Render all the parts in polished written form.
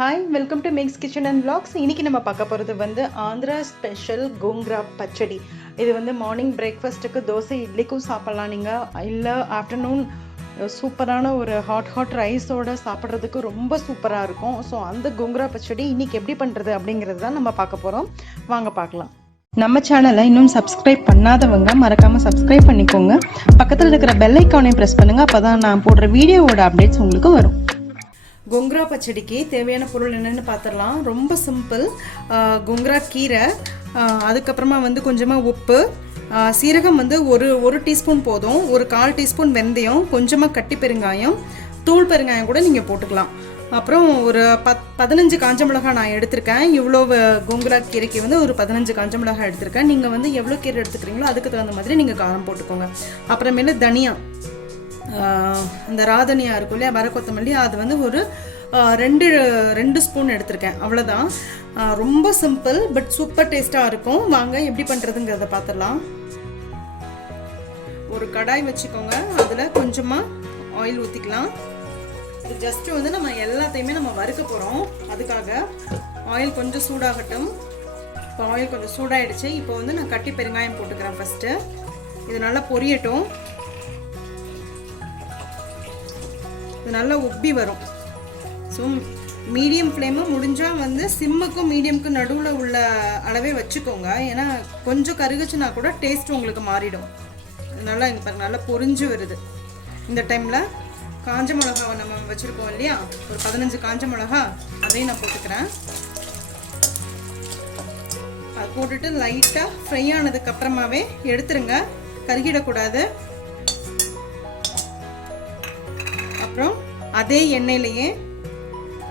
Hi, welcome to Max kitchen and vlogs. இன்றைக்கி நம்ம பார்க்க போகிறது வந்து ஆந்திரா ஸ்பெஷல் கோங்குரா பச்சடி. இது வந்து மார்னிங் பிரேக்ஃபாஸ்ட்டுக்கு தோசை இட்லிக்கும் சாப்பிட்லாம். நீங்கள் இல்லை ஆஃப்டர்நூன் சூப்பரான ஒரு ஹாட் ரைஸோடு சாப்பிட்றதுக்கு ரொம்ப சூப்பராக இருக்கும். ஸோ அந்த கோங்குரா பச்சடி இன்றைக்கி எப்படி பண்ணுறது அப்படிங்கிறது தான் நம்ம பார்க்க போகிறோம். வாங்க பார்க்கலாம். நம்ம சேனலை இன்னும் சப்ஸ்கிரைப் பண்ணாதவங்க மறக்காமல் சப்ஸ்கிரைப் பண்ணிக்கோங்க. பக்கத்தில் இருக்கிற பெல் ஐக்கானையும் ப்ரெஸ் பண்ணுங்கள். அப்போ தான் நான் போடுற வீடியோவோட அப்டேட்ஸ் உங்களுக்கு வரும். கோங்குரா பச்சடிக்கு தேவையான பொருள் என்னென்னு பார்த்துடலாம். ரொம்ப சிம்பிள். கோங்குரா கீரை, அதுக்கப்புறமா வந்து கொஞ்சமாக உப்பு, சீரகம் வந்து ஒரு டீஸ்பூன் போதும், ஒரு 1/4 டீஸ்பூன் வெந்தயம், கொஞ்சமாக கட்டி பெருங்காயம், தூள் பெருங்காயம் கூட நீங்கள் போட்டுக்கலாம். அப்புறம் ஒரு 15 காஞ்ச மிளகாய் நான் எடுத்திருக்கேன். இவ்வளோ கோங்குரா கீரைக்கு வந்து ஒரு 15 காஞ்ச மிளகாய் எடுத்திருக்கேன். நீங்கள் வந்து எவ்வளோ கீரை எடுத்துக்கிறீங்களோ அதுக்கு தகுந்த மாதிரி நீங்கள் காரம் போட்டுக்கோங்க. அப்புறமேல தனியா, இந்த ராதனியா இருக்கும் இல்லையா, வர கொத்தமல்லி, அது வந்து ஒரு 2 ஸ்பூன் எடுத்திருக்கேன். அவ்வளோதான். ரொம்ப சிம்பிள் பட் சூப்பர் டேஸ்ட்டாக இருக்கும். வாங்க எப்படி பண்ணுறதுங்கிறத பார்த்துடலாம். ஒரு கடாய் வச்சுக்கோங்க. அதில் கொஞ்சமாக ஆயில் ஊற்றிக்கலாம். இது ஜஸ்ட்டு வந்து நம்ம எல்லாத்தையுமே நம்ம வறுக்க போகிறோம். அதுக்காக ஆயில் கொஞ்சம் சூடாகட்டும். இப்போ ஆயில் கொஞ்சம் சூடாகிடுச்சு. இப்போ வந்து நான் கட்டி பெருங்காயம் போட்டுக்கிறேன் ஃபஸ்ட்டு. இது நல்லா பொரியட்டும். இது நல்லா உப்பி வரும். ஸோ மீடியம் ஃப்ளேமு, முடிஞ்சால் வந்து சிம்முக்கும் மீடியமுக்கும் நடுவில் உள்ள அளவே வச்சுக்கோங்க. ஏன்னா கொஞ்சம் கருகுச்சுன்னா கூட டேஸ்ட் உங்களுக்கு மாறிடும். நல்லா இங்கே பாருங்கள், நல்லா பொரிஞ்சு வருது. இந்த டைமில் காஞ்ச மிளகாவை நம்ம வச்சுருக்கோம் இல்லையா, ஒரு 15 காஞ்ச மிளகா, அதையும் நான் போட்டுக்கிறேன். அது போட்டுட்டு லைட்டாக ஃப்ரை ஆனதுக்கப்புறமாவே எடுத்துருங்க, கருகிடக்கூடாது. அப்புறம் அதே எண்ணெயிலேயே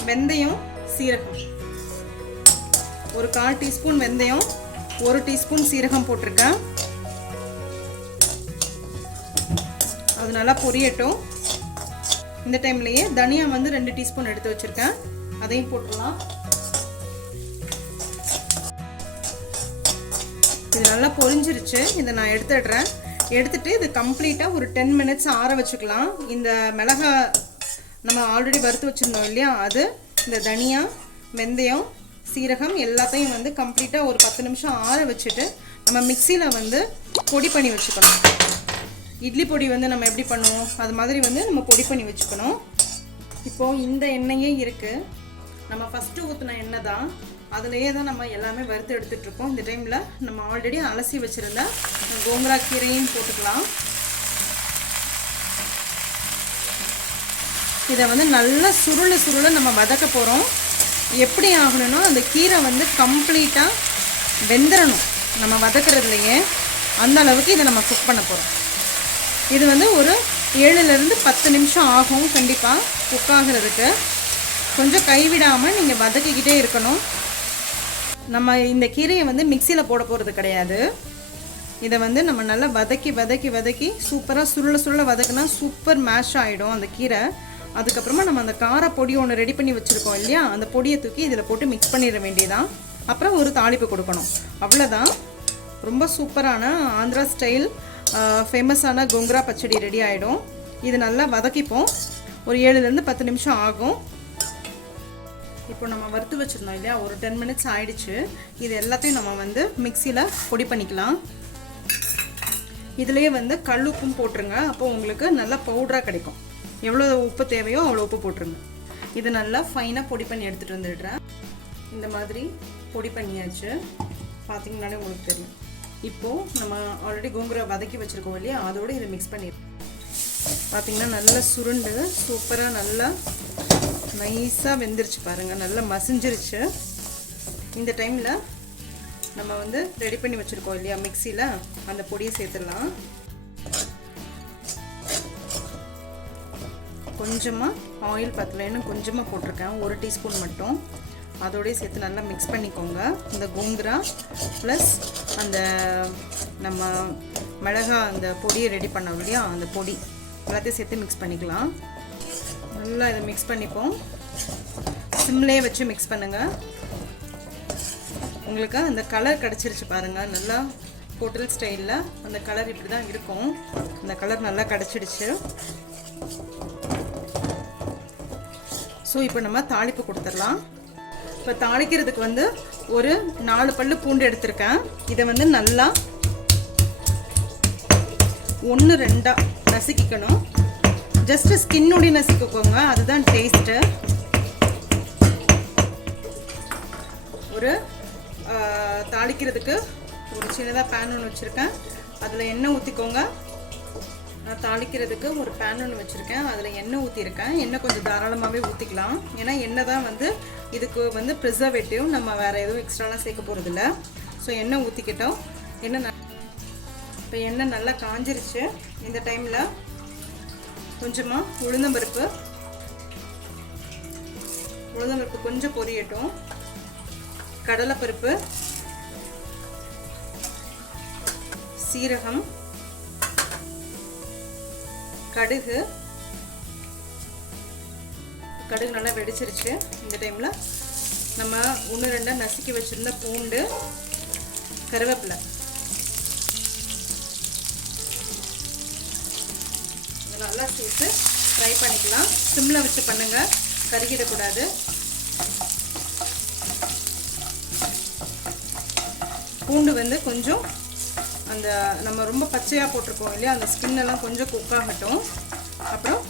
வெந்தயம், சீரகம், ஒரு 1/4 டீஸ்பூன் வெந்தயம், 1 டீஸ்பூன் சீரகம் போட்டிருக்கேன். அது நல்லா பொரியட்டும். இந்த டைம்லேயே தனியா வந்து 2 டீஸ்பூன் எடுத்து வச்சுருக்கேன், அதையும் போட்டுடலாம். இது நல்லா பொரிஞ்சிருச்சு. இதை நான் எடுத்துடுறேன். எடுத்துட்டு இது கம்ப்ளீட்டாக ஒரு 10 மினிட்ஸ் ஆற வச்சுக்கலாம். இந்த மிளகாய் நம்ம ஆல்ரெடி வறுத்து வச்சுருந்தோம் இல்லையா, அது, இந்த தனியா, வெந்தயம், சீரகம் எல்லாத்தையும் வந்து கம்ப்ளீட்டாக ஒரு 10 நிமிஷம் ஆற வச்சுட்டு நம்ம மிக்சியில் வந்து பொடி பண்ணி வச்சுக்கணும். இட்லி பொடி வந்து நம்ம எப்படி பண்ணுவோம் அது மாதிரி வந்து நம்ம பொடி பண்ணி வச்சுக்கணும். இப்போது இந்த எண்ணெயே இருக்குது. நம்ம ஃபஸ்ட்டு ஊற்றின எண்ணெய் தான், அதுலேயே தான் நம்ம எல்லாமே வறுத்து எடுத்துகிட்ருக்கோம். இந்த டைமில் நம்ம ஆல்ரெடி அலசி வச்சுருந்த கோங்குரா கீரையும் போட்டுக்கலாம். இதை வந்து நல்லா சுருள நம்ம வதக்க போகிறோம். எப்படி ஆகணும்னா அந்த கீரை வந்து கம்ப்ளீட்டாக வெந்துடணும். நம்ம வதக்கிறதுலையே அந்த அளவுக்கு இதை நம்ம குக் பண்ண போகிறோம். இது வந்து ஒரு 7லேருந்து 10 நிமிஷம் ஆகும் கண்டிப்பாக குக் ஆகிறதுக்கு. கொஞ்சம் கைவிடாமல் நீங்கள் வதக்கிக்கிட்டே இருக்கணும். நம்ம இந்த கீரையை வந்து மிக்சியில் போட போகிறது கிடையாது. இதை வந்து நம்ம நல்லா வதக்கி சூப்பராக சுருள வதக்குனா சூப்பர் மேஷ் ஆகிடும் அந்த கீரை. அதுக்கப்புறமா நம்ம அந்த கார பொடி ஒன்று ரெடி பண்ணி வச்சுருக்கோம் இல்லையா, அந்த பொடியை தூக்கி இதில் போட்டு மிக்ஸ் பண்ணிட வேண்டியதான். அப்புறம் ஒரு தாளிப்பு கொடுக்கணும். அவ்வளோதான். ரொம்ப சூப்பரான ஆந்திரா ஸ்டைல் ஃபேமஸான கோங்குரா பச்சடி ரெடி ஆகிடும். இது நல்லா வதக்கிப்போம். ஒரு 7லேருந்து 10 நிமிஷம் ஆகும். இப்போ நம்ம வறுத்து வச்சுருந்தோம் இல்லையா, ஒரு 10 மினிட்ஸ் ஆயிடுச்சு. இது எல்லாத்தையும் நம்ம வந்து மிக்சியில் பொடி பண்ணிக்கலாம். இதுலேயே வந்து கல் உப்பும் போட்டுருங்க. அப்போது உங்களுக்கு நல்லா பவுடராக கிடைக்கும். எவ்வளோ உப்பு தேவையோ அவ்வளோ உப்பு போட்டுருங்க. இது நல்லா ஃபைனாக பொடி பண்ணி எடுத்துகிட்டு வந்துடுறேன். இந்த மாதிரி பொடி பண்ணியாச்சு. பார்த்திங்கனாலே உங்களுக்கு தெரியும். இப்போது நம்ம ஆல்ரெடி கோங்குரா வதக்கி வச்சுருக்கோம் இல்லையா, அதோடு இதை மிக்ஸ் பண்ணிடுறோம். பார்த்திங்கன்னா நல்லா சுருண்டு சூப்பராக நல்லா நைஸாக வெந்துருச்சு பாருங்கள், நல்லா மசிஞ்சிருச்சு. இந்த டைமில் நம்ம வந்து ரெடி பண்ணி வச்சுருக்கோம் இல்லையா மிக்சியில், அந்த பொடியை சேர்த்துடலாம். கொஞ்சமாக ஆயில் பத்தலைன்னு கொஞ்சமாக போட்டிருக்கேன், 1 டீஸ்பூன் மட்டும். அதோடய சேர்த்து நல்லா மிக்ஸ் பண்ணிக்கோங்க. இந்த கோங்குரா ப்ளஸ் அந்த நம்ம மிளகாய் அந்த பொடியை ரெடி பண்ணோம் இல்லையா, அந்த பொடி எல்லாத்தையும் சேர்த்து மிக்ஸ் பண்ணிக்கலாம். நல்லா இதை மிக்ஸ் பண்ணிப்போம். சிம்லேயே வச்சு மிக்ஸ் பண்ணுங்கள். உங்களுக்கு அந்த கலர் கிடச்சிருச்சு பாருங்கள், நல்லா ஹோட்டல் ஸ்டைலில் அந்த கலர் இப்படி தான் இருக்கும். அந்த கலர் நல்லா கிடச்சிடுச்சு. ஸோ இப்போ நம்ம தாளிப்பு கொடுத்துடலாம். இப்போ தாளிக்கிறதுக்கு வந்து ஒரு 4 பல்லு பூண்டு எடுத்திருக்கேன். இதை வந்து நல்லா 1-2 நசுக்கிக்கணும். ஜஸ்ட் ஸ்கின்னோடைய நசுக்கிக்கோங்க, அதுதான் டேஸ்ட்டு. ஒரு தாளிக்கிறதுக்கு ஒரு சின்னதாக பேன் ஒன்று வச்சுருக்கேன், அதில் எண்ணெய் ஊற்றிக்கோங்க. நான் தாளிக்கிறதுக்கு ஒரு பேன் ஒன்று வச்சுருக்கேன், அதில் எண்ணெய் ஊற்றிருக்கேன். எண்ணெய் கொஞ்சம் தாராளமாகவே ஊற்றிக்கலாம், ஏன்னா எண்ணெய் தான் வந்து இதுக்கு வந்து ப்ரிசர்வேட்டிவ், நம்ம வேறு எதுவும் எக்ஸ்ட்ராலாம் சேர்க்க போகிறதில்ல. ஸோ எண்ணெய் ஊற்றிக்கிட்டோம். இப்போ எண்ணெய் நல்லா காஞ்சிருச்சு. இந்த டைமில் கொஞ்சமாக உளுந்தம்பருப்பு கொஞ்சம் பொரியட்டும். கடலைப்பருப்பு, சீரகம், கடுகு நல்லா வெடிச்சிருச்சு. இந்த டைமில் நம்ம 1-2 நசுக்கி வச்சுருந்த பூண்டு, கருவேப்பிலை நல்லா சேர்த்து ஃப்ரை பண்ணிக்கலாம். சிம்மில் வச்சு பண்ணுங்கள், கருகிடக்கூடாது. பூண்டு வந்து கொஞ்சம் அந்த நம்ம ரொம்ப பச்சையாக போட்டிருக்கோம் இல்லையா, அந்த ஸ்கின்னெல்லாம் கொஞ்சம் குக் ஆகட்டும். அப்புறம்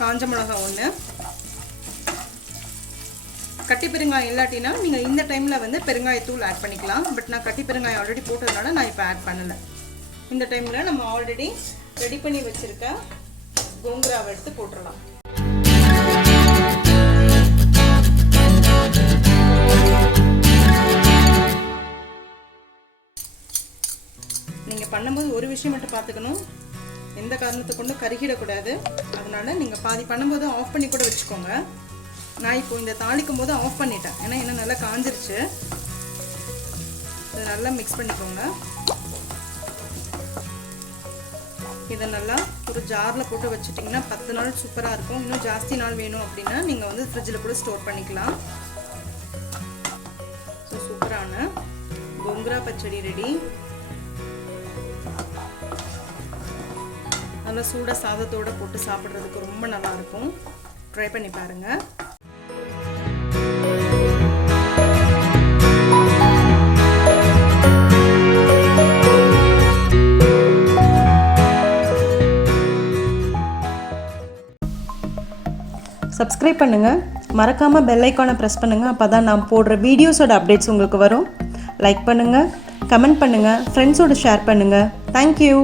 காஞ்ச மிளகா 1, கட்டி பெருங்காயம் இல்லாட்டினா நீங்கள் இந்த டைமில் வந்து பெருங்காயத்தூள் ஆட் பண்ணிக்கலாம். பட் நான் கட்டி பெருங்காயம் ஆல்ரெடி போட்டதுனால நான் இப்போ ஆட் பண்ணலை. இந்த டைமில் நம்ம ஆல்ரெடி ரெடி பண்ணி வச்சுருக்க கோங்குராவை எடுத்து போட்டுடலாம். நீங்கள் பண்ணும்போது ஒரு விஷயம் மட்டும் பார்த்துக்கணும், எந்த காரணத்தை கொண்டு கருகிடக்கூடாது. அதனால் நீங்கள் பாதி பண்ணும்போது ஆஃப் பண்ணி கூட வச்சுக்கோங்க. நான் இப்போ இந்த தாளிக்கும் போது ஆஃப் பண்ணிட்டேன், ஏன்னா இன்னும் நல்லா காஞ்சிருச்சு. இதை நல்லா மிக்ஸ் பண்ணிக்கோங்க. இதை நல்லா ஒரு ஜாரில் போட்டு வச்சுட்டிங்கன்னா 10 நாள் சூப்பராக இருக்கும். இன்னும் ஜாஸ்தி நாள் வேணும் அப்படின்னா நீங்கள் வந்து ஃப்ரிட்ஜில் கூட ஸ்டோர் பண்ணிக்கலாம். ஸோ சூப்பரான கோங்குரா பச்சடி ரெடி. நல்லா சூடாக சாதத்தோடு போட்டு சாப்பிட்றதுக்கு ரொம்ப நல்லாயிருக்கும். ட்ரை பண்ணி பாருங்கள். சப்ஸ்கிரைப் பண்ணுங்கள், மறக்காமல் பெல் ஐக்கானை ப்ரெஸ் பண்ணுங்கள். அப்போ தான் நான் போடுற வீடியோஸோட அப்டேட்ஸ் உங்களுக்கு வரும். லைக் பண்ணுங்கள், கமெண்ட் பண்ணுங்கள், ஃப்ரெண்ட்ஸோடு ஷேர் பண்ணுங்கள். தேங்க்யூ.